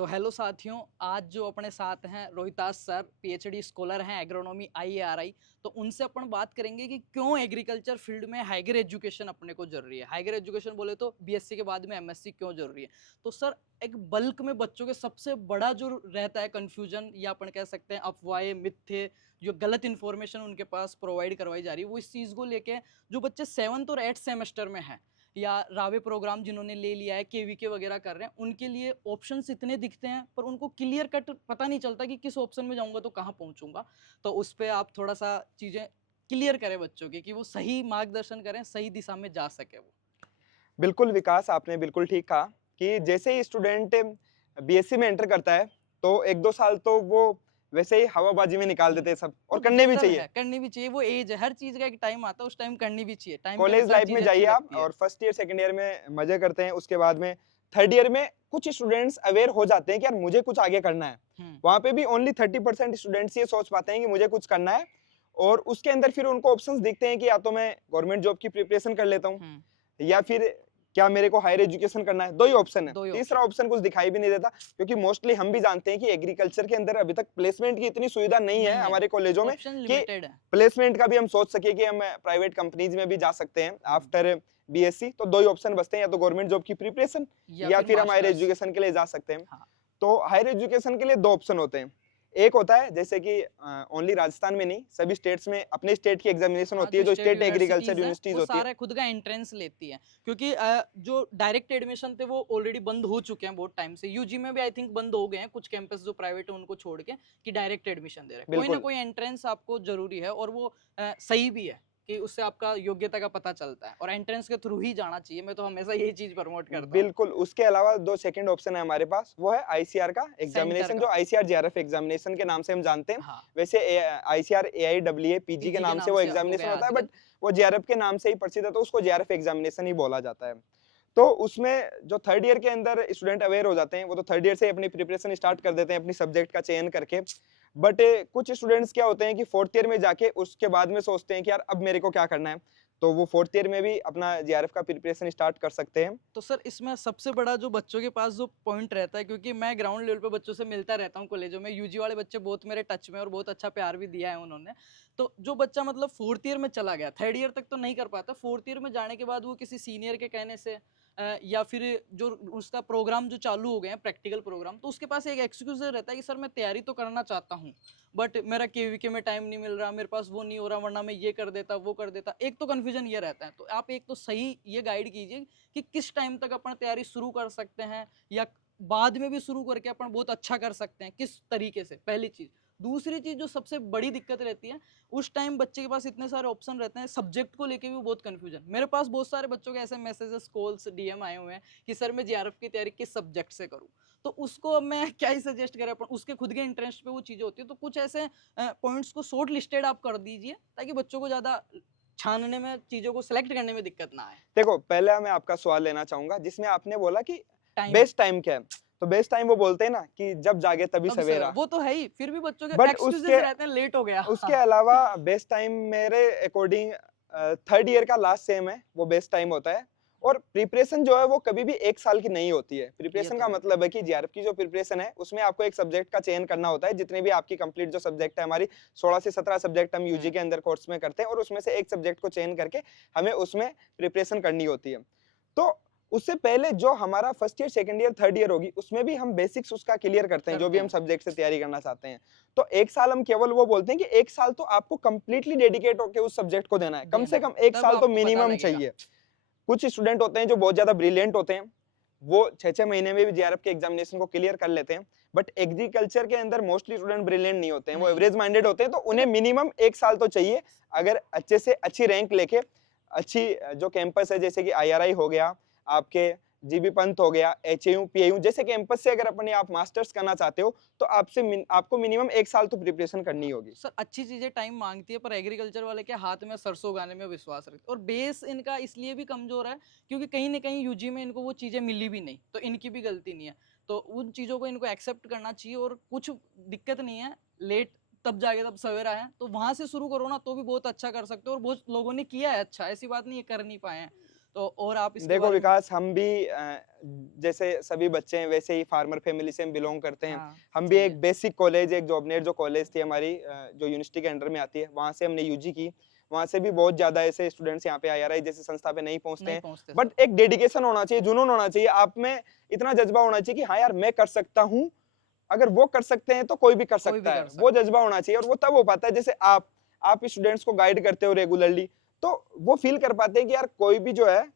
तो हेलो साथियों, आज जो अपने साथ हैं रोहितास सर, पीएचडी स्कॉलर हैं, एग्रोनॉमी आईएआरआई। तो उनसे अपन बात करेंगे कि क्यों एग्रीकल्चर फील्ड में हाइगर एजुकेशन अपने को जरूरी है। हाइगर एजुकेशन बोले तो बीएससी के बाद में एमएससी क्यों जरूरी है। तो सर, एक बल्क में बच्चों के सबसे बड़ा जो रहता है कंफ्यूजन, या अपन कह सकते हैं अफवाहें, मिथ्ये, जो गलत इन्फॉर्मेशन उनके पास प्रोवाइड करवाई जा रही है, वो इस चीज़ को लेके जो बच्चे 7th और 8th सेमेस्टर में हैं या रावे प्रोग्राम जिन्होंने ले लिया है, केवीके वगैरह कर रहे हैं, उनके लिए ऑप्शंस इतने दिखते हैं पर उनको क्लियर कट पता नहीं चलता कि किस ऑप्शन में जाऊंगा तो कहाँ पहुंचूंगा। तो उस पर आप थोड़ा सा चीजें क्लियर करें बच्चों के, कि वो सही मार्गदर्शन करें, सही दिशा में जा सके वो। बिल्कुल विकास, आपने बिल्कुल ठीक कहा कि जैसे ही स्टूडेंट बीएससी में एंटर करता है तो 1-2 साल तो वो वैसे ही हवाबाजी में निकाल देते हैं सब, और वो करने भी जनरल चाहिए। है, करनी भी चाहिए, वो एज है, हर चीज का एक टाइम आता है, उस टाइम करनी भी चाहिए, टाइम के कॉलेज अनुसार लाइफ में चीजें जाइए अच्छी आप लगती है। और फर्स्ट ईयर सेकंड ईयर में मजे करते हैं, उसके बाद में थर्ड ईयर में कुछ स्टूडेंट्स अवेयर हो जाते हैं कि यार मुझे कुछ आगे करना है। वहां पे भी ओनली 30% स्टूडेंट्स ये सोच पाते हैं कि मुझे कुछ करना है, और उसके अंदर फिर उनको ऑप्शंस दिखते हैं कि या तो मैं गवर्नमेंट जॉब की प्रिपरेशन कर लेता हूँ, या फिर क्या मेरे को हायर एजुकेशन करना है। दो ही ऑप्शन है, दो ही तीसरा ऑप्शन कुछ दिखाई भी नहीं देता, क्योंकि मोस्टली हम भी जानते हैं कि एग्रीकल्चर के अंदर अभी तक प्लेसमेंट की इतनी सुविधा नहीं है हमारे कॉलेजों में ऑप्शन कि लिमिटेड है। प्लेसमेंट का भी हम सोच सके कि हम प्राइवेट कंपनीज में भी जा सकते हैं आफ्टर बीएससी। तो दो ही ऑप्शन बचते हैं, या तो गवर्नमेंट जॉब की प्रिपरेशन या फिर हम हायर मास्टर्स। एजुकेशन के लिए जा सकते हैं। हाँ। तो हायर एजुकेशन के लिए दो ऑप्शन होते हैं। एक होता है जैसे कि ओनली राजस्थान में नहीं, सभी स्टेट्स में अपने स्टेट की एग्जामिनेशन हाँ, होती है, जो जो स्टेट स्टेट एग्रीकल्चर यूनिवर्सिटीज हैं यूनिवर्सिटीज वो होती है। सारा खुद का एंट्रेंस लेती है, क्योंकि जो डायरेक्ट एडमिशन थे वो ऑलरेडी बंद हो चुके हैं बहुत टाइम से। यूजी में भी आई थिंक बंद हो गए हैं कुछ कैंपस जो प्राइवेट है उनको छोड़ के, कि डायरेक्ट एडमिशन दे रहे हैं। कोई ना बिल्कुल कोई एंट्रेंस आपको जरूरी है, और वो सही भी है कि उससे आपका योग्यता का पता चलता है, और एंट्रेंस के थ्रू ही जाना चाहिए। मैं तो हमेशा यही चीज प्रमोट करता हूँ। बिल्कुल उसके अलावा दो सेकंड ऑप्शन है हमारे पास, वो है आईसीआर का सेंटर एग्जामिनेशन, का। जो आईसीआर जेआरएफ एग्जामिनेशन के नाम से हम जानते हैं। हाँ। वैसे आईसीआर एआईडब्ल्यूए पीजी के पीजी के नाम से नाम वो से हो एग्जामिनेशन गया होता है, बट आजकल। वो जेआरएफ के नाम से ही प्रसिद्ध है, तो उसको जेआरएफ एग्जामिनेशन ही बोला जाता है। तो उसमें जो थर्ड ईयर के अंदर स्टूडेंट अवेयर हो जाते हैं, वो तो थर्ड ईयर से अपनी प्रिपरेशन स्टार्ट कर देते हैं अपनी सब्जेक्ट का चयन करके। बट कुछ स्टूडेंट्स क्या होते हैं कि फोर्थ ईयर में जाके उसके बाद में सोचते हैं कि यार अब मेरे को क्या करना है, तो वो फोर्थ ईयर में भी अपना जेआरएफ का प्रिपरेशन स्टार्ट कर सकते हैं। तो सर, इसमें सबसे बड़ा जो बच्चों के पास जो पॉइंट रहता है, क्योंकि मैं ग्राउंड लेवल पे बच्चों से मिलता रहता हूँ कॉलेजों में, यूजी वाले बच्चे बहुत मेरे टच में और बहुत अच्छा प्यार भी दिया है उन्होंने। तो जो बच्चा मतलब फोर्थ ईयर में चला गया, थर्ड ईयर तक तो नहीं कर पाता, फोर्थ ईयर में जाने के बाद वो किसी सीनियर के कहने से या फिर जो उसका प्रोग्राम जो चालू हो गए हैं प्रैक्टिकल प्रोग्राम, तो उसके पास एक एक्सक्यूज रहता है कि सर मैं तैयारी तो करना चाहता हूँ, बट मेरा केवीके में टाइम नहीं मिल रहा, मेरे पास वो नहीं हो रहा, वरना मैं ये कर देता, वो कर देता। एक तो कन्फ्यूजन ये रहता है। तो आप एक तो सही ये गाइड कीजिए कि किस टाइम तक अपन तैयारी शुरू कर सकते हैं, या बाद में भी शुरू करके अपन बहुत अच्छा कर सकते हैं, किस तरीके से, पहली चीज। दूसरी चीज जो सबसे बड़ी दिक्कत रहती है, उस टाइम बच्चे के पास इतने सारे ऑप्शन रहते हैं, सब्जेक्ट को लेके भी बहुत कंफ्यूजन। मेरे पास बहुत सारे बच्चों के ऐसे मैसेजेस, कॉल्स, डीएम आए हुए हैं कि सर मैं जीआरएफ की तैयारी किस सब्जेक्ट से करूं। तो उसको अब मैं क्या ही सजेस्ट करें, अपन उसके खुद के इंटरेस्ट पे वो चीजें होती है। तो कुछ ऐसे पॉइंट्स को शॉर्ट लिस्टेड आप कर दीजिए, ताकि बच्चों को ज्यादा छानने में, चीजों को सिलेक्ट करने में दिक्कत ना आए। देखो, पहले मैं आपका सवाल लेना चाहूंगा जिसमें आपने बोला कि टाइम। बेस्ट टाइम क्या है। तो बेस्ट टाइम वो बोलते हैं ना कि जब जागे तभी तभी सवेरा, सवेरा। वो तो है ही, फिर भी बच्चों के बट एक्सक्यूजेस उसके रहते हैं, लेट हो गया। उसके अलावा बेस्ट टाइम मेरे अकॉर्डिंग थर्ड ईयर का लास्ट सेम है, वो बेस्ट टाइम होता है। और प्रिपरेशन जो है वो कभी भी एक साल की नहीं होती है। ये प्रिपरेशन तो का है। मतलब है कि जीआरएफ की जो प्रिपरेशन है उसमें आपको एक सब्जेक्ट का चयन करना होता है। जितने भी आपकी कंप्लीट जो सब्जेक्ट है, हमारी 16 से 17 सब्जेक्ट हम यूजी के अंदर कोर्स में करते हैं, और उसमें से एक सब्जेक्ट को चयन करके हमें उसमें प्रिपरेशन करनी होती है। तो उससे पहले जो हमारा first year, second year, third year होगी, उसमें भी हम बेसिक्स उसका क्लियर करते हैं, जो भी हम सब्जेक्ट से तैयारी करना चाहते हैं। तो एक साल हम केवल वो बोलते हैं कि एक साल तो आपको कंप्लीटली डेडिकेट होकर उस सब्जेक्ट को देना है, कम से कम एक तब साल तो आपको पता मिनिमम लगेगा। चाहिए। कुछ स्टूडेंट होते हैं जो बहुत ज्यादा ब्रिलियंट होते हैं, वो 6-6 महीने में भी जेआरएफ के एग्जामिनेशन को क्लियर कर लेते हैं। बट एग्रीकल्चर के अंदर मोस्टली स्टूडेंट ब्रिलियंट नहीं होते हैं, वो नहीं। एवरेज माइंडेड होते हैं, तो उन्हें मिनिमम एक साल तो चाहिए। अगर अच्छे से अच्छी रैंक लेके, अच्छी जो कैंपस है जैसे कि आईआरआई हो गया, आपके जीबी पंत हो गया, एचएयू, पीएयू जैसे कैंपस से अगर अपने आप मास्टर्स करना चाहते हो, तो आपको मिनिमम एक साल तो प्रिपरेशन करनी होगी। सर, अच्छी चीजें टाइम मांगती है, पर एग्रीकल्चर वाले के हाथ में सरसों उगाने में विश्वास रखते हैं, और बेस इनका इसलिए भी कमजोर है क्योंकि कहीं ना कहीं यूजी में इनको वो चीजें मिली भी नहीं, तो इनकी भी गलती नहीं है। तो उन चीजों को इनको एक्सेप्ट करना चाहिए, और कुछ दिक्कत नहीं है, लेट तब जाके तब सवेरा है, तो वहां से शुरू करो ना, तो भी बहुत अच्छा कर सकते हो, और बहुत लोगों ने किया है अच्छा, ऐसी बात नहीं है कर नहीं पाए हैं। तो और आप इसके देखो बारे में। विकास, हम भी जैसे सभी बच्चे हैं वैसे ही फार्मर फैमिली से हम बिलोंग करते हैं। हाँ, हम भी सही एक है। बेसिक कॉलेज, एक जॉबनेट जो कॉलेज थी हमारी, जो यूनिवर्सिटी के अंडर में आती है, वहाँ से हमने यूजी की। वहाँ से भी बहुत ज़्यादा ऐसे स्टूडेंट्स यहाँ पे आईआरआई जैसी संस्था पे नहीं पहुँचते नहीं हैं। पहुँचते बट सब। एक डेडिकेशन होना चाहिए, जुनून होना चाहिए, आप में इतना जज़्बा होना चाहिए कि हाँ यार मैं कर सकता हूँ, अगर वो कर सकते हैं तो कोई भी कर कोई भी सकता है। कर वो सकता है। जज़्बा होना चाहिए और वो तब हो पाता है जैसे आप स्टूडेंट्स को गाइड करते हो रेगुलरली, तो वो फ़ील कर पाते हैं कि यार कोई भी जो है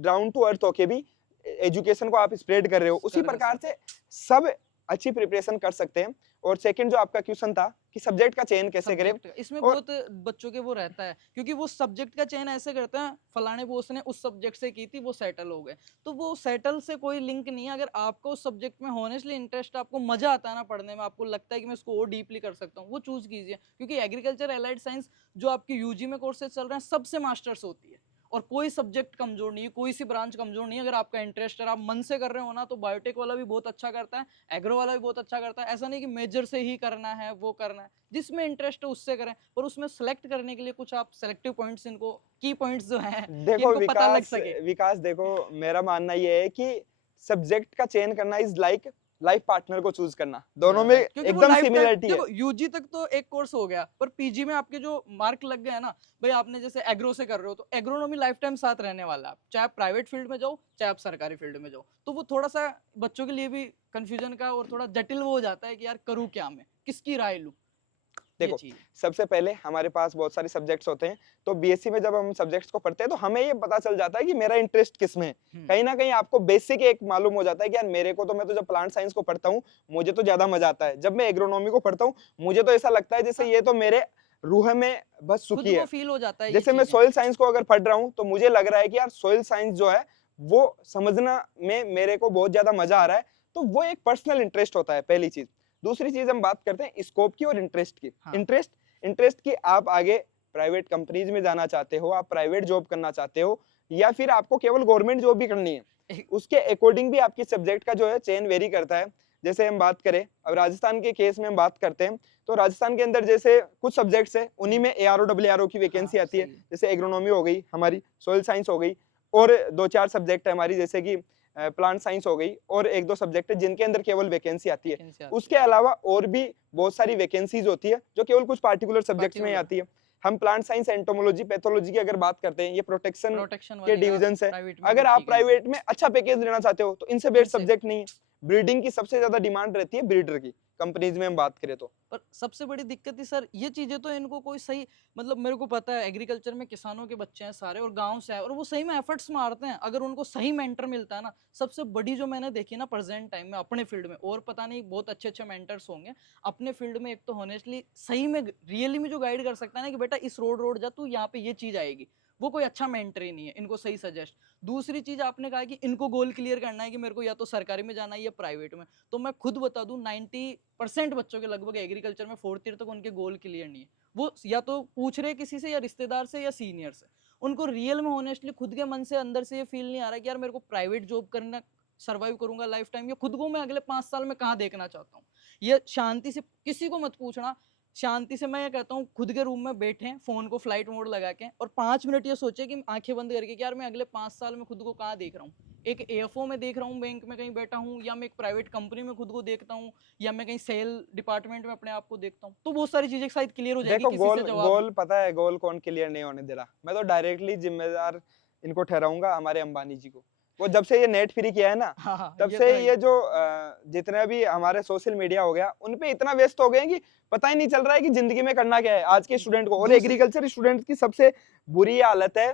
डाउन टू अर्थ होके भी एजुकेशन को आप स्प्रेड कर रहे हो। उसी कर प्रकार सकते। से सब अच्छी प्रिपरेशन कर सकते हैं। और सेकंड जो आपका क्वेश्चन था कि सब्जेक्ट का चयन कैसे करें, सब्जेक्ट इसमें और बहुत बच्चों के वो रहता है, क्योंकि वो सब्जेक्ट का चयन ऐसे करते हैं, फलाने बोस ने उस सब्जेक्ट से की थी, वो सेटल हो गए। तो वो सेटल से कोई लिंक नहीं है। अगर आपको उस सब्जेक्ट में हॉनेस्टली इंटरेस्ट, आपको मजा आता है ना पढ़ने में, आपको लगता है कि मैं इसको और डीपली कर सकता हूँ, वो चूज कीजिए। क्योंकि एग्रीकल्चर एलाइड साइंस जो आपके यूजी में कोर्सेज चल रहे हैं, सबसे मास्टर्स होती है। और कोई सब्जेक्ट कमजोर नहीं है, कोई सी ब्रांच कमजोर नहीं है। अगर आपका इंटरेस्ट है, आप मन से कर रहे हो ना, तो बायोटेक वाला भी बहुत अच्छा करता है, एग्रो वाला भी बहुत अच्छा करता है। ऐसा नहीं कि मेजर से ही करना है, वो करना है, जिसमें इंटरेस्ट है उससे करें। पर उसमें सेलेक्ट करने के लिए कुछ आप सेलेक्टिव पॉइंट्स, इनको की पॉइंट्स जो हैं कि देखो इनको पता लग विकास, सके। देखो मेरा मानना ये है कि सब्जेक्ट का चयन करना इज लाइक लाइफ पार्टनर को चूज करना, दोनों या में राइट, क्योंकि वो एकदम लाइफ टाइम, सिमिलरिटी है। देखो यूजी तक तो एक कोर्स हो गया, पर पीजी में आपके जो मार्क लग गए हैं ना, भाई आपने जैसे एग्रो से कर रहे हो, तो एग्रोनॉमी लाइफ टाइम साथ रहने वाला है। आप चाहे आप प्राइवेट फील्ड में जाओ, चाहे आप सरकारी फील्ड में जाओ। तो वो थोड़ा सा बच्चों के लिए भी कंफ्यूजन का और थोड़ा जटिल वो हो जाता है कि यार करूँ क्या, मैं किसकी राय लूँ, ये देखो चीज। सबसे पहले हमारे पास बहुत सारे सब्जेक्ट्स होते हैं, तो बीएससी में जब हम सब्जेक्ट्स को पढ़ते हैं तो हमें ये पता चल जाता है कि मेरा इंटरेस्ट किस में है। कहीं ना कहीं आपको बेसिक एक मालूम हो जाता है कि यार मेरे को तो, मैं तो जब प्लांट साइंस को पढ़ता हूँ मुझे तो ज्यादा मजा आता है, जब मैं एग्रोनॉमी को पढ़ता हूँ मुझे तो ऐसा लगता है जैसे हाँ, ये तो मेरे रूह में बस खुद सुखी को है। फील हो जाता है ये जैसे मैं चीजें। सॉइल साइंस को अगर पढ़ रहा हूँ तो मुझे लग रहा है कि यार सॉइल साइंस जो है वो समझना में मेरे को बहुत ज्यादा मजा आ रहा है। तो वो एक पर्सनल इंटरेस्ट होता है, पहली चीज। दूसरी चीज हम बात करते हैं स्कोप की और इंटरेस्ट की। हाँ, इंटरेस्ट की, आप आगे प्राइवेट कंपनीज में जाना चाहते हो, आप प्राइवेट जॉब करना चाहते हो, या फिर आपको केवल गवर्नमेंट जॉब भी करनी है, उसके अकॉर्डिंग भी आपकी सब्जेक्ट का जो है चयन वेरी करता है। जैसे हम बात करें, अब राजस्थान के केस में हम बात करते हैं, तो राजस्थान के अंदर जैसे कुछ सब्जेक्ट्स है उन्हीं में एआरओ डब्ल्यूआरओ की हाँ वैकेंसी आती है। सही है। जैसे एग्रोनॉमी हो गई हमारी, सोइल साइंस हो गई, और दो चार सब्जेक्ट है हमारी जैसे कि प्लांट साइंस हो गई, और एक दो सब्जेक्ट है जिनके अंदर केवल वैकेंसी आती है। वैकेंसी आती उसके है अलावा और भी बहुत सारी वैकेंसीज होती है जो केवल कुछ पार्टिकुलर सब्जेक्ट्स में ही पार्टिकुलर। आती है। हम प्लांट साइंस, एंटोमोलॉजी, पैथोलॉजी की अगर बात करते हैं, ये प्रोटेक्शन प्रोटेक्शन के वगैरह डिविजन है। प्राइवेट में भी अगर आप ठीक है इनका। प्राइवेट में अच्छा पैकेज लेना चाहते हो तो इनसे बेस्ट इनसे सब्जेक्ट नहीं है। ब्रीडिंग की सबसे ज्यादा डिमांड रहती है ब्रीडर की, कंपनीज में हम बात करें तो। पर सबसे बड़ी दिक्कत ही सर ये चीजें, तो इनको कोई सही, मतलब मेरे को पता है एग्रीकल्चर में किसानों के बच्चे हैं सारे और गांव से है, और वो सही में एफर्ट्स मारते हैं। अगर उनको सही मेंटर मिलता है ना, सबसे बड़ी जो मैंने देखी ना प्रेजेंट टाइम में अपने फील्ड में, और पता नहीं बहुत अच्छे अच्छे मेंटर्स होंगे अपने फील्ड में, एक तो होनेस्टली सही में रियली में जो गाइड कर सकता है ना कि बेटा इस रोड रोड जा, तू यहाँ पे ये चीज आएगी, वो कोई अच्छा मेंटर ही नहीं है इनको सही सजेस्ट। दूसरी चीज आपने कहा कि इनको गोल क्लियर करना है कि मेरे को या तो सरकारी में जाना है या प्राइवेट में। तो मैं खुद बता दूं 90% बच्चों के लगभग एग्रीकल्चर में फोर्थ ईयर तक उनके गोल क्लियर नहीं है। वो या तो पूछ रहे किसी से, या रिश्तेदार से, या सीनियर से। उनको रियल में ऑनेस्टली खुद के मन से अंदर से ये फील नहीं आ रहा कि यार मेरे को प्राइवेट जॉब करना, सर्वाइव करूंगा लाइफ टाइम, या खुद को मैं अगले 5 साल में कहाँ देखना चाहता हूँ। ये शांति से किसी को मत पूछना, शांति से मैं ये कहता हूँ खुद के रूम में बैठे फोन को फ्लाइट मोड लगा के, और 5 मिनट ये सोचे कि आंखें बंद करके कि यार मैं अगले 5 साल में खुद को कहाँ देख रहा हूँ। एक एएफओ में देख रहा हूँ, बैंक में कहीं बैठा हूँ, या मैं एक प्राइवेट कंपनी में खुद को देखता हूँ, या मैं कहीं सेल डिपार्टमेंट में अपने आप को देखता हूँ। तो बहुत सारी चीजें शायद क्लियर हो जाएगी देखो किसी से गोल जवाब। गोल पता है गोल कौन क्लियर नहीं होने दे रहा, मैं तो डायरेक्टली जिम्मेदार इनको ठहराऊंगा हमारे अंबानी जी को। वो जब से ये नेट फ्री किया है ना, हाँ हाँ, तब ये से तो है ही। ये जो जितने भी हमारे सोशल मीडिया हो गया उन पे इतना व्यस्त हो गए हैं कि पता ही नहीं चल रहा है कि जिंदगी में करना क्या है आज के स्टूडेंट को। और दूसरी, एग्रीकल्चर स्टूडेंट की सबसे बुरी ये हालत है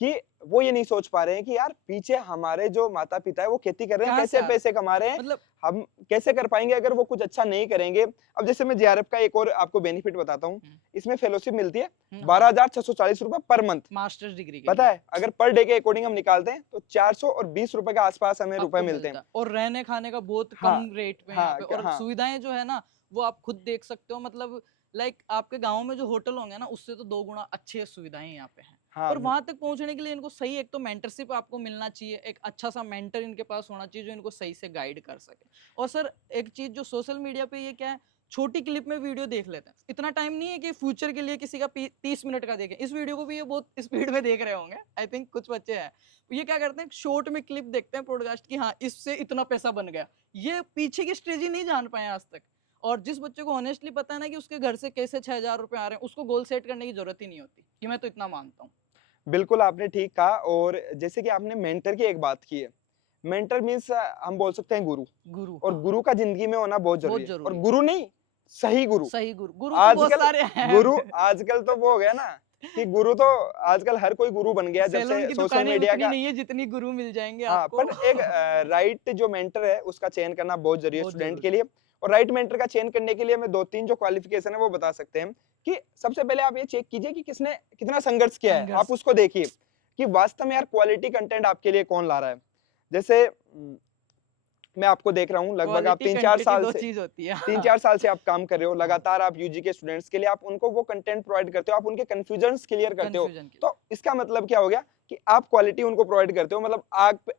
कि वो ये नहीं सोच पा रहे हैं कि यार पीछे हमारे जो माता पिता है वो खेती कर रहे हैं, कहाँ से कैसे आ रहा है, पैसे कमा रहे हैं, मतलब। हम कैसे कर पाएंगे अगर वो कुछ अच्छा नहीं करेंगे। अब जैसे मैं जेआरएफ का एक और आपको बेनिफिट बताता हूँ, इसमें फेलोशिप मिलती है हाँ, 12,640 रुपए पर मंथ। मास्टर्स डिग्री के पता लिए है अगर पर डे के अकॉर्डिंग हम निकालते हैं तो 420 रुपए के आसपास हमें रुपए आपको मिलते मिलता हैं। है, और रहने खाने का बहुत हाँ कम रेट पे यहाँ हाँ पे, और हाँ सुविधाएं जो है ना, वो आप खुद देख सकते हो। मतलब लाइक आपके गांव में जो होटल होंगे ना, उससे तो 2 गुना अच्छे सुविधाएं यहाँ पे हैं। हाँ। पर वहां तक पहुंचने के लिए इनको सही एक तो मेंटरशिप आपको मिलना चाहिए, एक अच्छा सा मेंटर इनके पास होना चाहिए जो इनको सही से गाइड कर सके। और सर एक चीज जो सोशल मीडिया पे ये क्या है, छोटी क्लिप में वीडियो देख लेते हैं, इतना टाइम नहीं है कि फ्यूचर के लिए किसी का 30 मिनट का देखें। इस वीडियो को भी ये बहुत स्पीड में देख रहे होंगे, आई थिंक कुछ बच्चे हैं। ये क्या करते हैं, शॉर्ट में क्लिप देखते हैं पॉडकास्ट की, हाँ इससे इतना पैसा बन गया, ये पीछे की स्ट्रेटजी नहीं जान पाए आज तक। और जिस बच्चे को ऑनेस्टली पता है ना कि उसके घर से कैसे 6,000 रुपए आ रहे हैं, उसको गोल सेट करने की जरूरत ही नहीं होती, कि मैं तो इतना मानता हूँ। बिल्कुल आपने ठीक कहा। और जैसे कि आपने मेंटर की एक बात की है, मेंटर मीन्स हम बोल सकते हैं गुरु। गुरु, और हाँ, गुरु का जिंदगी में होना बहुत बहुत जरूरी है। और जरूरी है। गुरु नहीं, सही गुरु। सही गुरु, गुरु तो बहुत आजकल सारे हैं। गुरु आजकल तो वो हो गया ना कि गुरु तो आजकल हर कोई गुरु बन गया जब सैलून से की सोशल दुकानें मीडिया उतनी का। नहीं है जितनी गुरु मिल जाएंगे हाँ, आपको। पर एक राइट जो मेंटर है उसका चयन करना बहुत जरूरी है बहुत स्टूडेंट जरूरी के लिए। और राइट मेंटर का चयन करने के लिए हमें 2-3 जो क्वालिफिकेशन है वो बता सकते हैं कि सबसे पहले आप ये चेक कीजिए कि किसने कितना संघर्ष किया है। आप संघर्ष। उसको देखिए कि वास्तव में यार क्वालिटी कंटेंट आपके लिए कौन ला रहा है। जैसे मैं आपको देख रहा हूँ, लगभग आप क्वालिटी 3-4 क्वांटिटी साल दो से चीज होती है। 3-4 साल से आप काम कर रहे हो, हाँ, लगातार आप यूजी के स्टूडेंट्स के लिए आप उनको वो कंटेंट प्रोवाइड करते हो, आप उनके कंफ्यूजन्स क्लियर करते हो। कंफ्यूजन की। तो इसका मतलब क्या हो गया कि आप क्वालिटी उनको प्रोवाइड करते हो, मतलब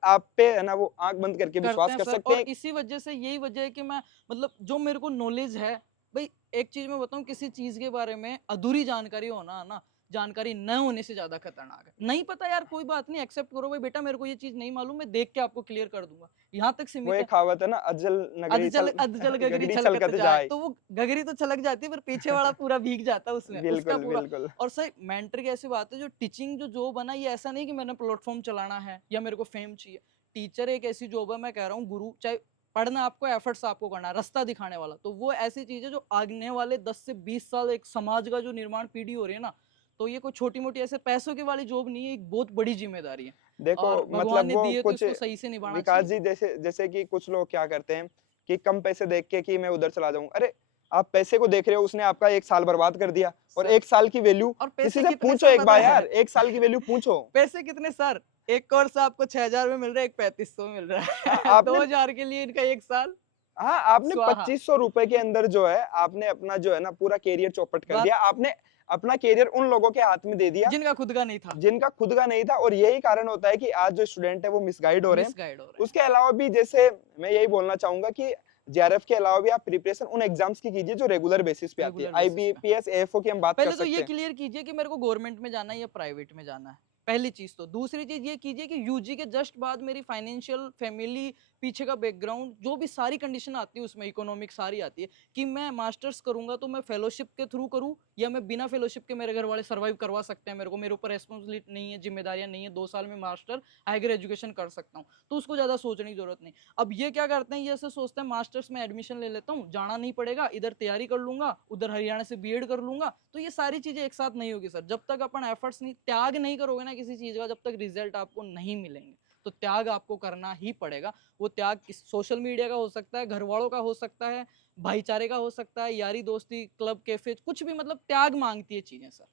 आप पे है ना वो आंख बंद करके करते विश्वास हैं कर सर, सकते और हैं। इसी वजह से, यही वजह है कि मैं मतलब जो मेरे को नॉलेज है भाई, एक चीज मैं बताऊं, किसी चीज के बारे में अधूरी जानकारी होना है ना, जानकारी न होने से ज्यादा खतरनाक है। नहीं पता यार, कोई बात नहीं, एक्सेप्ट करो भाई बेटा मेरे को ये चीज नहीं मालूम, मैं देख के आपको क्लियर कर दूंगा, यहाँ तक वो सीमित है। एक कहावत है ना, अजल नगरी अधजल छल अधजल गगरी गगरी छलकत छलकत जाए, जाए। तो वो गगरी तो छलक जाती है पर पीछे वाला पूरा भीग जाता है उसमें, उसका बिल्कुल, पूरा। बिल्कुल। और सर मेंटर की ऐसी बात है, जो टीचिंग जो जॉब है ना, ये ऐसा नहीं कि मैंने प्लेटफॉर्म चलाना है या मेरे को फेम चाहिए। टीचर एक ऐसी जॉब है, मैं कह रहा हूँ, गुरु चाहे पढ़ना आपको, एफर्ट्स आपको करना है, रास्ता दिखाने वाला, तो वो ऐसी चीज है जो आने वाले 10 से 20 साल एक समाज का जो निर्माण पीढ़ी हो रही है ना, तो ये कोई छोटी मोटी ऐसे पैसों की वाली जॉब नहीं है, एक बहुत बड़ी जिम्मेदारी है। देखो और भगवान मतलब ने वो दी है तो कुछ इसको सही से निभाना विकास चाहिए। जी, जैसे जैसे कि कुछ लोग क्या करते हैं कि कम पैसे देख के कि मैं उधर चला जाऊं। अरे आप पैसे को देख रहे हो, उसने आपका 1 साल बर्बाद कर दिया। और सर, 1 साल की वैल्यू और किसी पैसे से कितने पूछो सर एक पता बार है? यार, 1 साल की वैल्यू पूछो। पैसे कितने सर? एक कोर्स आपको 6,000 में मिल रहा है, एक 3,500 में मिल रहा हाँ, है। आपने 2,000 के लिए इनका 1 साल हाँ, आपने स्वाहा। 2500 रुपए के अंदर जो है आपने अपना जो है ना पूरा कैरियर चौपट कर बात, दिया। आपने अपना कैरियर उन लोगों के हाथ में दे दिया जिनका खुद का नहीं था, जिनका खुद का नहीं था। और यही कारण होता है कि आज जो स्टूडेंट है वो मिसगाइड हो रहे हैं। मिसगाइड हो रहे हैं। उसके अलावा भी जैसे मैं यही बोलना चाहूंगा कि जेआरएफ के अलावा भी आप प्रिपरेशन उन एग्जाम्स की कीजिए जो रेगुलर बेसिस पे आती है। रेगुलर बेसिस पे। आईबीपीएस, एएफओ की हम बात कर पहले तो सकते ये हैं। क्लियर कीजिए कि मेरे को गवर्नमेंट में जाना है या प्राइवेट में जाना है, पहली चीज। तो दूसरी चीज ये कीजिए कि यूजी के जस्ट बाद मेरी फाइनेंशियल, फैमिली, पीछे का बैकग्राउंड, जो भी सारी कंडीशन आती है उसमें, इकोनॉमिक सारी आती है, कि मैं मास्टर्स करूंगा तो मैं फेलोशिप के थ्रू करूं या मैं बिना फेलोशिप के, मेरे घर वाले सर्वाइव करवा सकते हैं मेरे को, मेरे ऊपर रेस्पॉन्सिबिलिटी नहीं है, जिम्मेदारियां नहीं है, 2 साल में मास्टर हायर एजुकेशन कर सकता हूँ, तो उसको ज्यादा सोचने की जरूरत नहीं। अब ये क्या करते हैं, ये ऐसे सोचते हैं मास्टर्स में एडमिशन ले लेता हूँ, जाना नहीं पड़ेगा, इधर तैयारी कर लूंगा, उधर हरियाणा से बीएड कर लूंगा, तो ये सारी चीजें एक साथ नहीं होगी सर। जब तक अपन एफर्ट्स नहीं, त्याग नहीं करोगे ना किसी चीज का, जब तक रिजल्ट आपको नहीं मिलेंगे, तो त्याग आपको करना ही पड़ेगा। वो त्याग सोशल मीडिया का हो सकता है, घर वालों का हो सकता है, भाईचारे का हो सकता है, यारी दोस्ती, क्लब, कैफे, कुछ भी, मतलब त्याग मांगती है चीजें सर।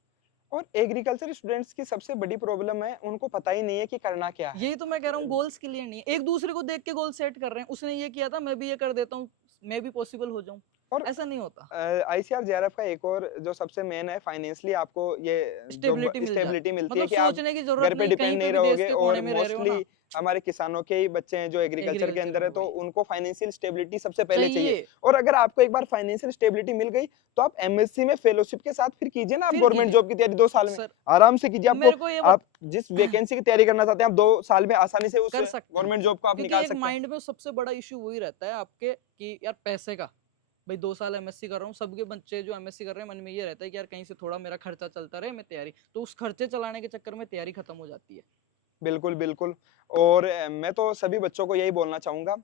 और एग्रीकल्चर स्टूडेंट्स की सबसे बड़ी प्रॉब्लम है, उनको पता ही नहीं है कि करना क्या है। यही तो मैं कह रहा हूँ, गोल्स क्लियर नहीं है, एक दूसरे को देख के गोल सेट कर रहे हैं, उसने ये किया था मैं भी ये कर देता हूँ, मैं भी पॉसिबल हो जाऊं, और ऐसा नहीं होता। आईसीआर जेआरएफ का एक और जो सबसे मेन है, फाइनेंशियली आपको ये जो स्टेबिलिटी मिल जाती स्टेबिलिटी है, मिलती है मतलब कि आप सोचने की घर जरूरत पे नहीं, कहीं डिपेंड पे नहीं भी देश रहोगे। के और कोने में रह रहे हो ना, मोस्टली हमारे किसानों के ही बच्चे हैं जो एग्रीकल्चर के एग्रीकल्चर अंदर है, में तो वही है। उनको फाइनेंशियल स्टेबिलिटी सबसे पहले चाहिए। चाहिए, और अगर आपको एक बार फाइनेंशियल स्टेबिलिटी मिल गई तो आप एमएससी में फेलोशिप के साथ फिर कीजिए ना, आप फिर गवर्नमेंट कीजिए जॉब की तैयारी 2 साल में सर। आराम से कीजिए। अब आपको मेरे को ये आप जिस वैकेंसी की तैयारी करना चाहते हैं, आप 2 साल में आसानी से उस कर सकते हैं, गवर्नमेंट जॉब को आप क्योंकि निकाल एक सकते हैं। माइंड में सबसे बड़ा इशू वही रहता है आपके कि यार पैसे का, भाई 2 साल एमएससी कर रहा हूँ, सबके बच्चे जो एमएससी कर रहे हैं मन में ये रहता है कि यार कहीं से थोड़ा मेरा खर्चा चलता रहे, मैं तैयारी, तो उस खर्चे चलाने के चक्कर में तैयारी खत्म हो जाती है। बिल्कुल, बिल्कुल। और मैं तो सभी बच्चों को यही बोलना चाहूँगा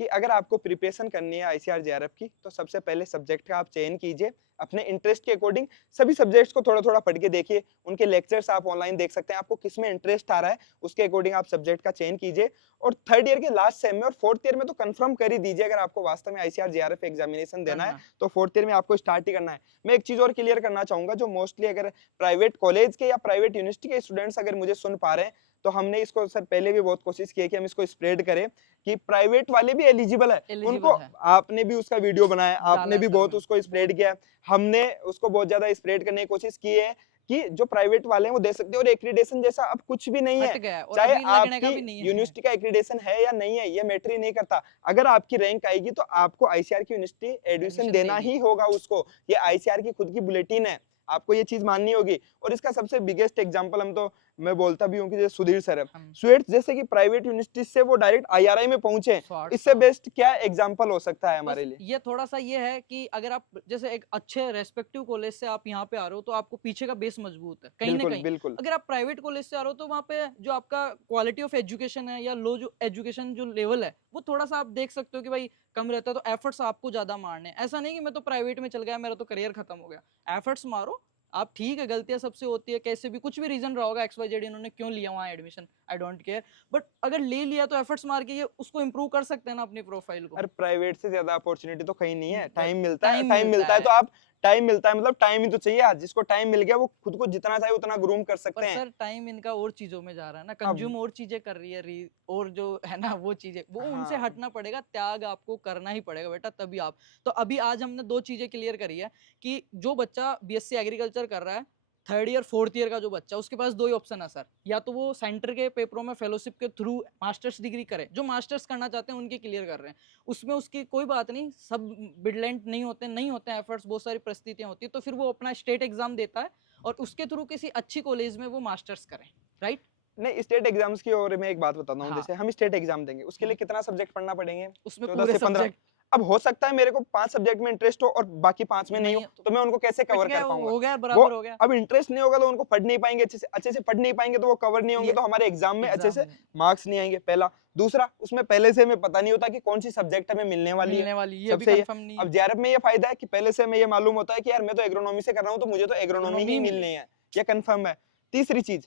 कि अगर आपको प्रिपरेशन करनी है आईसीआर जेआरएफ की, तो सबसे पहले सब्जेक्ट का आप चयन कीजिए। अपने इंटरेस्ट के अकॉर्डिंग सभी सब्जेक्ट्स को थोड़ा-थोड़ा पढ़ के देखिए। उनके लेक्चर्स आप ऑनलाइन देख सकते हैं। आपको किसमें इंटरेस्ट आ रहा है, उसके अकॉर्डिंग आप सब्जेक्ट का चयन कीजिए। और 3rd ईयर के लास्ट सेम में और 4th ईयर में तो कन्फर्म कर ही दीजिए, अगर आपको वास्तव में आईसीआर जेआरएफ एग्जामिनेशन देना है, करना तो 4th ईयर में आपको स्टार्ट ही करना है। मैं एक चीज़ और क्लियर करना चाहूँगा, जो मोस्टली अगर प्राइवेट कॉलेज के या प्राइवेट यूनिवर्सिटी के स्टूडेंट्स अगर मुझे सुन पा रहे हैं, तो हमने इसको सर पहले भी बहुत कोशिश की है कि हम इसको स्प्रेड करें कि प्राइवेट वाले भी एलिजिबल है। उनको एलिजिबल है, आपने भी उसका वीडियो बनाया, डाला आपने है भी सर बहुत मैंने। उसको स्प्रेड किया है, हमने उसको बहुत ज़्यादा स्प्रेड करने की कोशिश की है कि जो प्राइवेट वाले हैं वो दे सकते हैं, और एक्रीडेशन जैसा अब कुछ भी नहीं है। हट गया है और चाहे अभी लगने का आपकी भी नहीं है। यूनिवर्सिटी का एक्रीडेशन है या नहीं है, ये मैटर ही नहीं करता। अगर आपकी रैंक आएगी तो आपको आईसीआर की यूनिवर्सिटी एडमिशन एडमिशन देना देगी। ही होगा उसको। ये आईसीआर की खुद की बुलेटिन है, आपको ये चीज माननी होगी। और इसका सबसे बिगेस्ट एग्जांपल हम तो मैं बोलता भी हूँ कि जैसे सुधीर सर है, हम स्वेट्स जैसे कि प्राइवेट यूनिवर्सिटी से वो डायरेक्ट आईआरआई में पहुंचे, शॉर्ट इससे बेस्ट क्या एग्जांपल हो सकता है बस हमारे लिए। ये थोड़ा-सा ये है कि अगर आप जैसे एक अच्छे रेस्पेक्टिव कॉलेज से आप यहाँ पे आ रहे हो तो आपको पीछे का बेस मजबूत है, कहीं न बिल्कुल, कहीं। बिल्कुल। अगर आप प्राइवेट कॉलेज से आ रहे हो तो वहाँ पे जो आपका क्वालिटी ऑफ एजुकेशन है या लो जो एजुकेशन जो लेवल है, वो थोड़ा-सा आप देख सकते हो कि भाई कम रहता है तो एफर्ट्स आपको ज़्यादा मारने हैं। ऐसा नहीं कि मैं तो प्राइवेट में चल गया, मेरा तो करियर खत्म हो गया। एफर्ट्स मारो, आप ठीक है, गलतियाँ सबसे होती है, कैसे भी कुछ भी रीज़न रहा होगा एक्स-वाई-ज़ेड इन्होंने क्यों लिया वहाँ admission, I don't care. But अगर ले लिया तो एफर्ट्स मार के ये उसको इम्प्रूव कर सकते हैं ना अपनी प्रोफाइल को। अरे प्राइवेट से ज्यादा अपॉर्चुनिटी तो कहीं नहीं है। टाइम मिलता है, टाइम टाइम मिलता मिलता है तो है। आप, टाइम मिलता है मतलब टाइम ही तो चाहिए। आज जिसको टाइम मिल गया वो खुद को जितना चाहे उतना ग्रूम कर पर सकते हैं। सर टाइम इनका और चीजों में जा रहा है ना, अब कंज्यूम और चीजें कर रही है और जो है ना वो चीजें वो उनसे हाँ, हटना पड़ेगा, त्याग आपको करना ही पड़ेगा बेटा, तभी आप। तो अभी आज हमने दो चीजें क्लियर करी है कि जो बच्चा बीएससी एग्रीकल्चर कर रहा है, थर्ड ईयर फोर्थ ईयर का जो बच्चा, उसके पास दो ही ऑप्शन है सर, या तो वो सेंटर के पेपरों में फेलोशिप के थ्रू मास्टर्स डिग्री करे, जो मास्टर्स करना चाहते हैं उनके क्लियर कर रहे हैं, उसमें उसकी कोई बात नहीं, सब ब्रिलियंट नहीं होते हैं एफर्ट्स, बहुत सारी परिस्थितियां होती है, तो फिर वो अपना स्टेट एग्जाम देता है और उसके थ्रू किसी अच्छी कॉलेज में वो मास्टर्स करें, राइट। नहीं, स्टेट एग्जाम्स की और मैं एक बात बताता हूँ। हाँ। जैसे हम स्टेट एग्जाम देंगे, उसके लिए हम्म, कितना सब्जेक्ट पढ़ना पड़ेंगे? उसमें 14 पूरे से 15। सब्जेक्ट अब हो सकता है मेरे को 5 सब्जेक्ट में इंटरेस्ट हो और बाकी 5 में नहीं नहीं हो, है तो तो मैं उनको कैसे पिट कवर गया, कर वो पाऊँगा? हो गया, वो बराबर हो गया। अब इंटरेस्ट नहीं होगा तो उनको पढ़ नहीं पाएँगे अच्छे से पढ़ नहीं पाएँगे तो वो कवर नहीं होंगे, क्लियर तो हमारे एग्जाम में अच्छे एग्जाम से मार्क्स नहीं आएँगे, पहला। दूसरा, उसमें पहले से हमें पता नहीं होता कि कौन-सी सब्जेक्ट हमें मिलने वाली है, मिलने वाली ये भी सबसे ये। कंफर्म नहीं अब है। जेआरएफ में ये फ़ायदा है कि पहले से हमें ये मालूम होता है कि यार मैं तो एग्रोनॉमी से कर रहा हूँ, तो मुझे तो एग्रोनॉमी एग्रोनॉमी ही ही मिलनी मिलेगी। है, ये कन्फर्म है। तीसरी चीज़,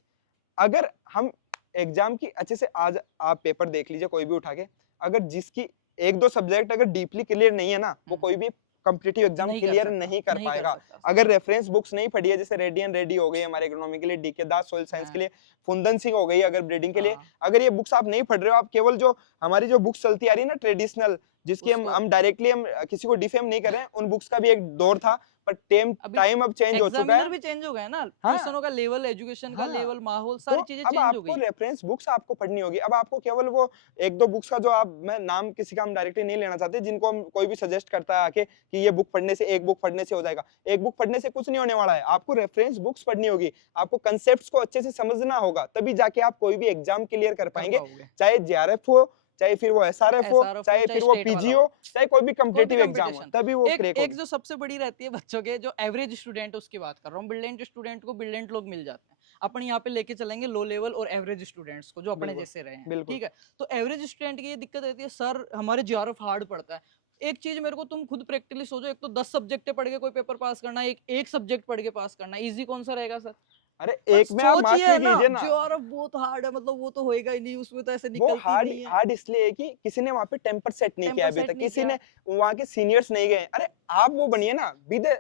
अगर हम एग्जाम की अच्छे से, आज आप पेपर देख लीजिए कोई भी उठा के, अगर जिसकी 1-2 सब्जेक्ट अगर डीपली क्लियर नहीं है ना, वो हम्म, कोई भी कॉम्पिटिटिव एग्जाम नहीं कर क्लियर सकता, नहीं कर नहीं कर पाएगा। सकता सर। अगर रेफरेंस बुक्स नहीं पढ़ी है, जैसे रेड्डी एंड रेड्डी हो गई हमारे इकोनॉमी के लिए, डीके दास सोइल साइंस के हाँ लिए, फुंदन सिंह हो गई अगर ब्रीडिंग के लिए, हाँ, अगर ये बुक्स आप नहीं पढ़ रहे हो, आप केवल जो हमारी जो बुक्स चलती आ रही है ना ट्रेडिशनल, जिसकी हम उसको हम डायरेक्टली हम किसी को डिफेम नहीं कर रहे हैं, उन बुक्स का भी एक दौर था, पर टेम अभी टाइम अब चेंज हो चुका एग्जामिनर है। भी चेंज हो गए ना, हाँ, क्वेश्चनों का लेवल, एजुकेशन का हाँ। लेवल, माहौल, तो सारी चीजें अब चेंज हो आपको गई। रेफरेंस बुक्स आपको पढ़नी होगी। अब आपको केवल वो 1-2 बुक्स का जो आप, मैं नाम किसी का हम डायरेक्टली नहीं लेना चाहते, जिनको हम कोई भी सजेस्ट करता है आके कि ये बुक पढ़ने से, एक बुक पढ़ने से हो जाएगा। एक बुक पढ़ने से कुछ नहीं होने वाला है। आपको रेफरेंस बुक्स पढ़नी होगी। आपको कांसेप्ट्स को अच्छे से समझना होगा, तभी जाके आप कोई भी एग्जाम क्लियर कर कर पाएँगे। पाओगे, चाहे जेआरएफ हो, चाहे फिर वो एसआरएफ हो, एसआरएफ हो चाहे चाहे फिर वो स्टेट वाला पीजी हो, हो, चाहे कोई भी कोई भी कॉम्पिटिटिव एग्जाम हो, कंपटीशन। तभी वो एक क्रैक एक होगी। जो सबसे बड़ी रहती है बच्चों के, जो एवरेज स्टूडेंट उसकी बात कर रहा हूँ, ब्रिलियंट स्टूडेंट को ब्रिलियंट लोग मिल जाते हैं, अपन यहाँ पे लेके चलेंगे लो लेवल और एवरेज स्टूडेंट्स को जो अपने बिल्कुल, जैसे रहे हैं, बिल्कुल। ठीक है। तो एवरेज स्टूडेंट की ये दिक्कत रहती है, सर हमारे जीआरएफ हार्ड पड़ता है। एक चीज मेरे को तुम खुद प्रैक्टिकली सोचो, एक तो 10 सब्जेक्ट पढ़ के कोई पेपर पास करना है, एक सब्जेक्ट पढ़ के पास करना है, इजी कौन सा रहेगा सर? अरे पर एक में आप सोचिए मास्टरी ना, कीजिए ना। जीआरएफ बहुत हार्ड है, मतलब वो तो होएगा ही नहीं, उसमें तो ऐसे वो निकलती हार्ड नहीं है, हार्ड इसलिए है कि किसी ने वहां पे टेम्पर सेट नहीं किया टेम्पर अभी सेट तक, नहीं किसी किया। ने वहां के सीनियर्स नहीं गए। अरे आप वो बनिए ना, be the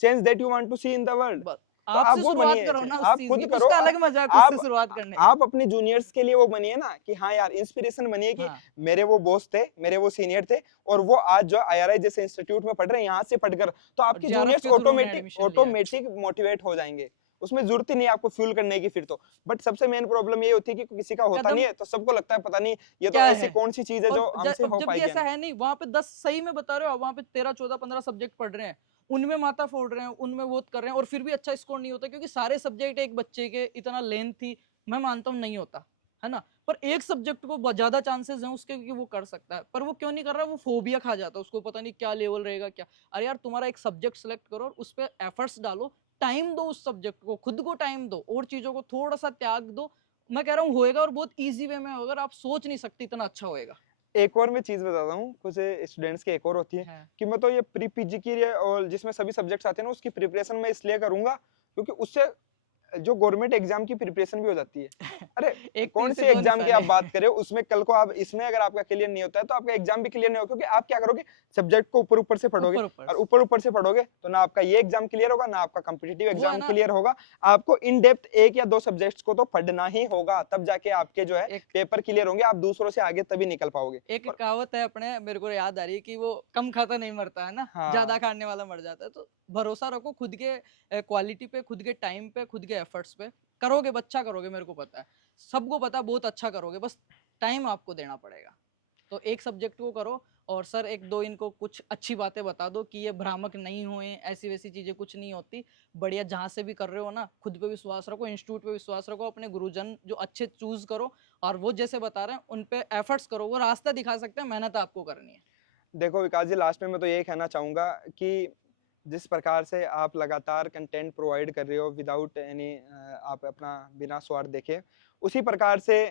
change that you want to see in the world. बस तो आप आपसे वो शुरुआत बनिए, करो ना उस आप चीज की, खुद करो। उसका अलग मजा है खुद से आप शुरुआत करने का। आप अपने जूनियर्स के लिए वो बनिए ना कि हाँ यार, इंस्पिरेशन बनिए कि हाँ, मेरे वो बॉस थे, मेरे वो सीनियर थे, और वो आज जो आईआरआई जैसे इंस्टीट्यूट में पढ़ रहे हैं, यहाँ से पढ़कर तो और आपके जेआरएफ जूनियर्स के थ्रू उन्होंने ऑटोमेटिक एडमिशन लिया है। ऑटोमेटिक मोटिवेट हो जाएंगे। उसमें जरूरत ही नहीं है आपको फ्यूल करने की फिर तो। बट सबसे मेन प्रॉब्लम ये होती है कि किसी का होता नहीं कदम है, तो सबको लगता है पता नहीं ये तो क्या ऐसी है? कौन सी चीज है और जो हमसे अब हो जबकि पाएगी या ऐसा नहीं। है नहीं, वहां पे 10 सही में बता रहे हो, वहां पे 13 14 15 सब्जेक्ट पढ़ रहे हैं, उनमें माथा फोड़ रहे हैं, उनमें वो कर रहे हैं, और फिर भी अच्छा स्कोर नहीं होता, क्योंकि सारे सब्जेक्ट एक बच्चे के इतना लेंथी मैं मानता हूँ नहीं होता, है ना। पर एक सब्जेक्ट को ज्यादा चांसेस हैं उसके कि वो कर सकता है, पर वो क्यों नहीं कर रहा, वो फोबिया खा जाता है, उसको पता नहीं क्या लेवल रहेगा क्या। अरे यार, तुम्हारा एक सब्जेक्ट सेलेक्ट करो और उस पर एफर्ट्स डालो, टाइम दो उस सब्जेक्ट को, खुद को टाइम दो, और चीजों को थोड़ा सा त्याग दो। मैं कह रहा हूँ होएगा, और बहुत इजी वे में होगा, और आप सोच नहीं सकते इतना अच्छा होएगा। एक और मैं चीज बताता हूँ, कुछ स्टूडेंट्स की एक और होती है है कि मैं तो ये प्री पीजी की और जिसमें सभी सब्जेक्ट्स आते हैं ना, उसकी प्रिपरेशन मैं इसलिए करूंगा क्योंकि उससे जो गवर्नमेंट एग्जाम की प्रिपरेशन भी हो जाती है। अरे एक तीर कौन से सी दो एग्जाम की आप निशाने। बात कर रहे हो, उसमें कल को आप इसमें अगर आपका क्लियर नहीं होता है तो आपका एग्जाम भी क्लियर नहीं होगा, क्योंकि आप क्या करोगे, सब्जेक्ट को ऊपर ऊपर से पढ़ोगे, ऊपर ऊपर और से। ऊपर ऊपर से पढ़ोगे तो ना आपका ये एग्जाम क्लियर होगा, ना आपका कॉम्पिटिटिव वो है एग्जाम ना, क्लियर होगा। आपको इन डेप्थ 1 या 2 सब्जेक्ट्स को तो पढ़ना ही होगा, तब जाके आपके जो है एक पेपर क्लियर होंगे, आप दूसरों से आगे तभी निकल पाओगे। एक और कहावत है अपने, मेरे को याद आ रही है कि वो कम खाता नहीं मरता, है ना, हाँ, ज्यादा खाने वाला मर जाता है। तो भरोसा रखो खुद के क्वालिटी पे, खुद के टाइम पे, खुद के एफर्ट्स पे। करोगे बच्चा करोगे, मेरे को पता है, सबको पता है, बहुत अच्छा करोगे, बस टाइम आपको देना पड़ेगा। तो एक सब्जेक्ट को करो। और सर एक दो इनको कुछ अच्छी बातें बता दो कि ये भ्रामक नहीं हुए, ऐसी वैसी चीजें कुछ नहीं होती। बढ़िया, जहाँ से भी कर रहे हो ना, खुद पे विश्वास रखो, इंस्टीट्यूट पे विश्वास रखो, अपने गुरुजन जो अच्छे चूज करो, और वो जैसे बता रहे हैं उन पे एफर्ट्स करो, वो रास्ता दिखा सकते हैं, मेहनत आपको करनी है। देखो विकास जी, लास्ट में मैं तो यही कहना चाहूंगा कि जिस प्रकार से आप लगातार कंटेंट प्रोवाइड कर रहे हो विदाउट एनी, आप अपना बिना स्वार्थ देखे, उसी प्रकार से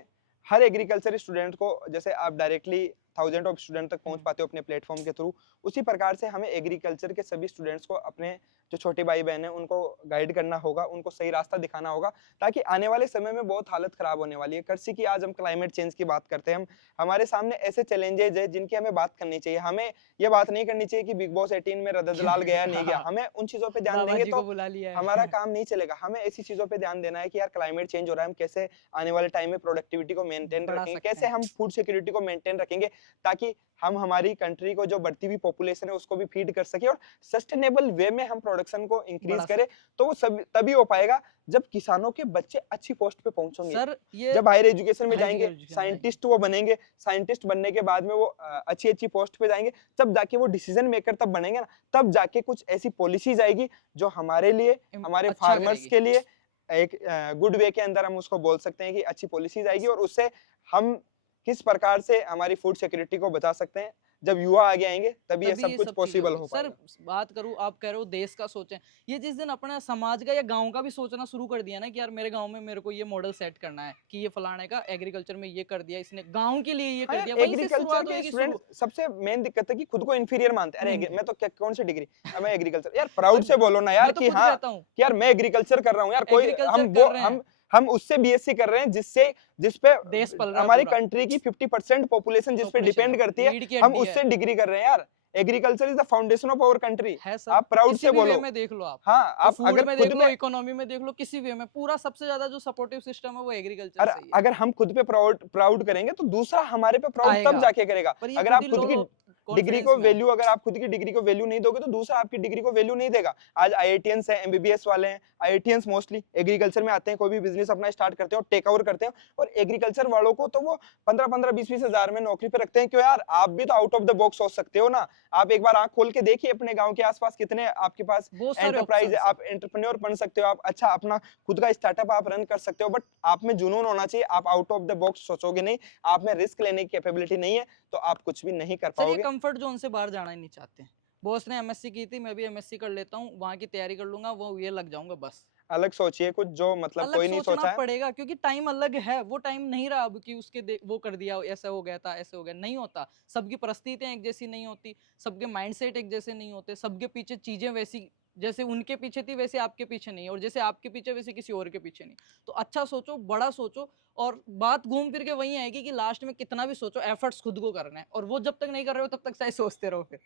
हर एग्रीकल्चर स्टूडेंट को, जैसे आप डायरेक्टली थाउजेंड ऑफ स्टूडेंट तक पहुंच पाते हो अपने प्लेटफॉर्म के थ्रू, उसी प्रकार से हमें एग्रीकल्चर के सभी स्टूडेंट्स को, अपने जो छोटे भाई बहन हैं उनको गाइड करना होगा, उनको सही रास्ता दिखाना होगा, ताकि आने वाले समय में बहुत हालत खराब होने वाली है। कृषि की आज हम क्लाइमेट चेंज की बात करते हैं, हम हमारे सामने ऐसे चैलेंजेस है जिनकी हमें बात करनी चाहिए। हमें ये बात नहीं करनी चाहिए कि बिग बॉस 18 में रददलाल गया नहीं गया, हमें उन चीजों पे ध्यान बाबा देंगे जी तो को बुला लिया हमारा है। काम नहीं चलेगा। हमें ऐसी चीजों पे ध्यान देना है कि यार क्लाइमेट चेंज हो रहा है, हम कैसे आने वाले टाइम में प्रोडक्टिविटी को मेंटेन बढ़ा रखेंगे, सकते कैसे हैं। हम फूड सिक्योरिटी को मेंटेन रखेंगे, ताकि हम हमारी कंट्री को, जो बढ़ती हुई पॉपुलेशन है उसको भी फीड कर सके और सस्टेनेबल वे में हम प्रोडक्शन को इंक्रीज बढ़ा करें। सकते तो वो सब तभी हो पाएगा जब किसानों के बच्चे अच्छी पोस्ट पे पहुंचेंगे, सर, ये जब हायर एजुकेशन में हायर जाएंगे, एजुकेशन में जाएंगे। साइंटिस्ट वो बनेंगे, साइंटिस्ट बनने के बाद में वो अच्छी अच्छी पोस्ट पे जाएंगे, तब जाके वो डिसीजन मेकर तब बनेंगे ना, तब जाके कुछ ऐसी पॉलिसीज आएगी जो हमारे लिए, हमारे अच्छा फार्मर्स करेगी। के लिए एक गुड वे के अंदर हम उसको बोल सकते हैं कि अच्छी पॉलिसीज आएगी, और उससे हम किस प्रकार से हमारी फूड सिक्योरिटी को बचा सकते हैं। जब युवा आगे आएंगे तभी ये तभी सब ये कुछ सब चीजें पॉसिबल होगी हो सर। पाएगा। बात करूं, आप कह रहे हो देश का सोचें, ये जिस दिन अपने समाज का या गांव का भी सोचना शुरू कर दिया ना कि यार मेरे गांव में मेरे को ये मॉडल सेट करना है कि ये फलाने का एग्रीकल्चर में ये कर दिया, इसने गांव के लिए ये हाँ कर यार, दिया, वहीं से एग्रीकल्चर शुरुआत के होगी स्टूडेंट शुरू। सबसे मेन दिक्कत है कि खुद को इन्फीरियर मानते हैं। अरे नहीं मैं तो क्या, कौन सी डिग्री, मैं एग्रीकल्चर, यार भाई, प्राउड से बोलो ना यार मैं तो कि खुद हाँ, कहता हूँ कि यार मैं एग्रीकल्चर कर रहा हूँ यार। कोई एग्रीकल्चर हम कर वो रहे हैं, हम उससे बीएससी कर रहे हैं जिससे, जिसपे देश पल रहा है हमारी पूरा। कंट्री की 50% पॉपुलेशन जिस पे पॉपुलेशन है, डिपेंड करती है, रीढ़ की हम हड्डी है। उससे डिग्री कर रहे हैं यार। Agriculture is the foundation of our country. है सर, आप प्राउड किसी से भी वे बोलो। में देख लो आप। हाँ, वो आप फूड अगर में खुद देख लो, पे, इकोनॉमी में देख लो, किसी वे में, पूरा सबसे ज्यादा जो सपोर्टिव सिस्टम है वो एग्रीकल्चर और से ही है। अगर हम खुद पे प्राउड प्राउड करेंगे तो दूसरा हमारे पे प्राउड तब आएगा, जाके करेगा। पर ये अगर खुद आप ही खुद लो की लो डिग्री कॉन्फिडेंस को में। वैल्यू, अगर आप खुद की डिग्री को वैल्यू नहीं दोगे तो दूसरा आपकी डिग्री को वैल्यू नहीं देगा। आज आईआईटीएंस है, एमबीबीएस वाले हैं, आईआईटीएंस मोस्टली एग्रीकल्चर में आते हैं, कोई भी बिजनेस अपना स्टार्ट करते हैं और टेक ओवर करते हैं, और एग्रीकल्चर वालों को तो वो 15-15, 20-20 हजार में नौकरी पे रखते हैं। क्यों यार, आप भी तो आउट ऑफ द बॉक्स सोच सकते हो ना। आप एक बार आंख खोल के देखिए अपने गांव के आसपास कितने आपके पास बहुत सारे एंटरप्राइज है, ऑप्शंस है। आप एंटरप्रेन्योर बन सकते हो, आप अच्छा अपना खुद का स्टार्टअप आप रन कर सकते हो। बट आप में जुनून होना चाहिए, आप आउट ऑफ द बॉक्स सोचोगे नहीं, आप में रिस्क लेने की कैपेबिलिटी नहीं है, तो आप कुछ भी नहीं कर सर ये पाओगे। कंफर्ट जोन से बाहर जाना ही नहीं चाहते। बॉस ने एमएससी की थी, मैं भी एमएससी कर लेता हूँ, वहां की तैयारी कर लूंगा, वो ये लग जाऊंगा बस। अलग सोचिए कुछ जो मतलब अलग कोई नहीं सोचना सोचा है। पड़ेगा क्योंकि टाइम अलग है, वो टाइम नहीं रहा अब कि वो कर दिया, ऐसा हो गया था, ऐसे हो गया, नहीं होता। सबकी परिस्थितियां एक जैसी नहीं होती, सबके माइंडसेट एक जैसे नहीं होते, सबके पीछे चीजें वैसी, जैसे उनके पीछे थी वैसे आपके पीछे नहीं, और जैसे आपके पीछे वैसे किसी और के पीछे नहीं। तो अच्छा सोचो, बड़ा सोचो, और बात घूम फिर के वही आएगी कि लास्ट में कितना भी सोचो, एफर्ट्स खुद को करना है, और वो जब तक नहीं कर रहे हो तब तक चाहे सोचते रहो फिर।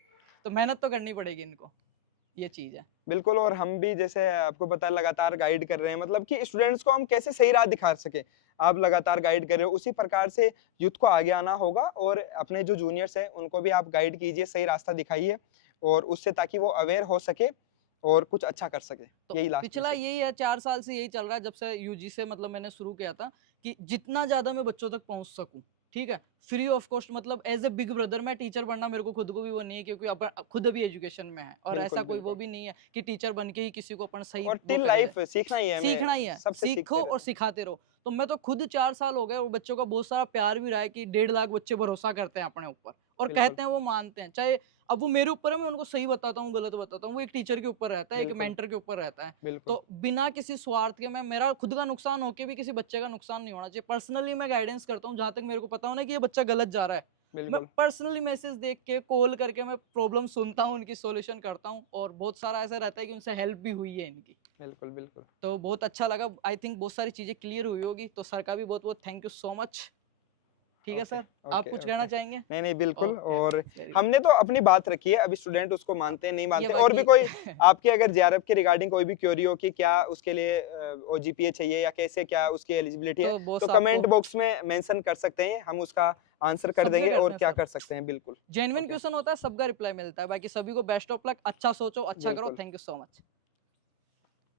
तो मेहनत तो करनी पड़ेगी इनको, ये चीज है। बिल्कुल, और हम भी जैसे आपको पता है लगातार गाइड कर रहे हैं, मतलब कि स्टूडेंट्स को हम कैसे सही राह दिखा सके। आप लगातार गाइड कर रहे हो, उसी प्रकार से यूथ को आगे आना होगा, और अपने जो जूनियर्स हैं उनको भी आप गाइड कीजिए, सही रास्ता दिखाइए, और उससे ताकि वो अवेयर हो सके और कुछ अच्छा कर सके। तो यही लास्ट पिछला मैसेज। यही है, 4 साल से यही चल रहा है, जब से यूजी से मतलब मैंने शुरू किया था कि जितना ज्यादा मैं बच्चों तक पहुंच सकूं, ठीक है, फ्री ऑफ कॉस्ट, मतलब एज ए बिग ब्रदर। मैं टीचर बनना मेरे को खुद को भी वो नहीं है, क्योंकि अपन खुद अभी एजुकेशन में है, और बिल्कुल ऐसा कोई वो बिल्कुल। भी नहीं है कि टीचर बन के ही किसी को अपन सही और वो टिल करे। लाइफ सीखना ही है, सीखना ही हमें है, सबसे सीखो सीखते और रहना। सिखाते रहो। तो मैं तो खुद 4 साल हो गए, और बच्चों का बहुत सारा प्यार भी रहा है कि 1.5 लाख बच्चे भरोसा करते हैं अपने ऊपर, और बिल्कुल कहते हैं वो मानते हैं, चाहे अब वो मेरे ऊपर है, मैं उनको सही बताता हूँ गलत बताता हूँ, वो एक टीचर के ऊपर रहता है, एक बिल्कुल मेंटर के ऊपर रहता है। बिल्कुल तो बिना किसी स्वार्थ के, मैं मेरा खुद का नुकसान होके भी किसी बच्चे का नुकसान नहीं होना चाहिए। पर्सनली मैं गाइडेंस करता हूँ, जहां तक मेरे को पता हो ना कि ये बच्चा गलत जा रहा है, मैं बिल्कुल पर्सनली मैसेज देख के, कॉल करके मैं प्रॉब्लम सुनता हूँ, उनकी सॉल्यूशन करता हूँ, और बहुत सारा ऐसा रहता है कि उनसे हेल्प भी हुई है इनकी। बिल्कुल बिल्कुल। तो बहुत अच्छा लगा, आई थिंक बहुत सारी चीजें क्लियर हुई होगी। तो सर का भी बहुत बहुत थैंक यू सो मच। ठीक है ओके, सर, आप ओके, कुछ कहना ओके। चाहेंगे? नहीं, नहीं, बिल्कुल। ओके, और वेरी गुड। हमने तो अपनी बात रखी है, अभी स्टूडेंट उसको मानते हैं, नहीं ये मानते। और भी बाकी कोई आपके अगर जेआरएफ के रिगार्डिंग कोई भी क्वेरी हो कि क्या उसके लिए ओजीपीए चाहिए या कैसे क्या उसकी एलिजिबिलिटी है, तो तो बॉस आपको कमेंट बॉक्स में मेंशन कर सकते हैं, हम उसका आंसर कर सबके देंगे और करते हैं क्या सर। कर सकते हैं, बिल्कुल। जेन्युइन ओके, क्वेश्चन होता है, सबका रिप्लाई मिलता है। बाकी सभी को बेस्ट ऑफ लक, अच्छा सोचो, अच्छा करो। बिल्कुल। Thank you so much.